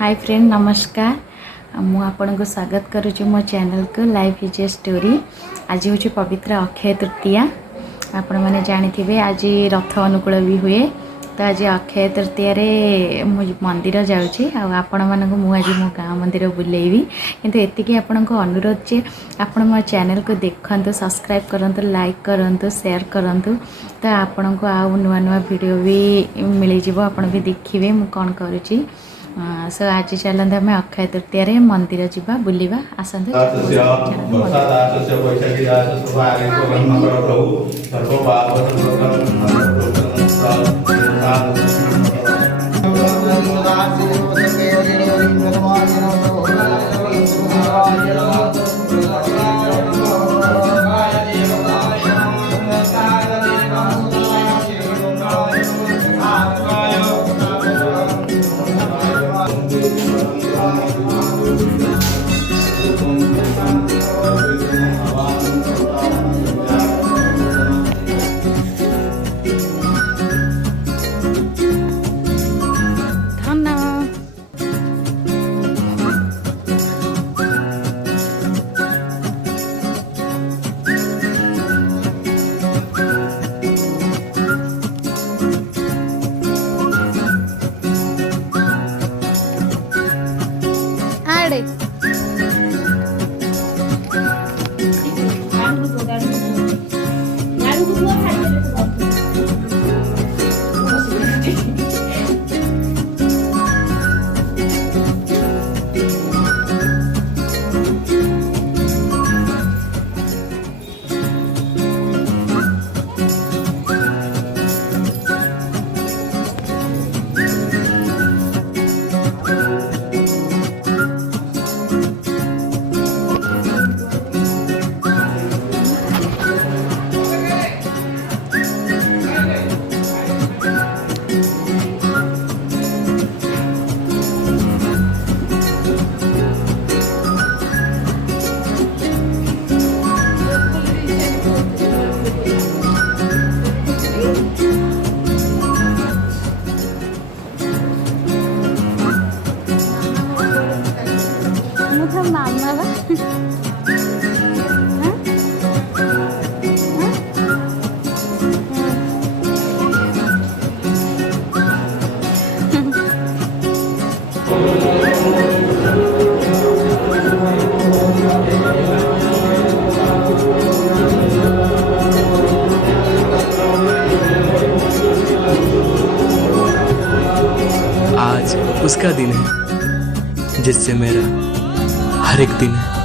Hi friend नमस्कार मु आपन को स्वागत करुच्ची मो चैनल को लाइफ इज ए स्टोरी। आज हूँ पवित्र अक्षय तृतीया। आपण मैंने जानी आज रथ अनुकूल भी हुए तो आज अक्षय तृतीया मंदिर जाऊँगी आपण मानक मुझे मो गाँव मंदिर बुलेबी किंतु एतिकी आपण को अनुरोध जे आपण मो चैनल को देखते सब्सक्राइब करंतु लाइक करंतु शेयर करंतु तो आपण को आउ नुआ नुआ वीडियो भी मिल जाव आपण भी देखिए मु कौन करुच्ची। सो आज चलते आम अक्षय तृतीया मंदिर जावा बुलवा आसते आज उसका दिन है जिससे मेरा हर एक दिन है।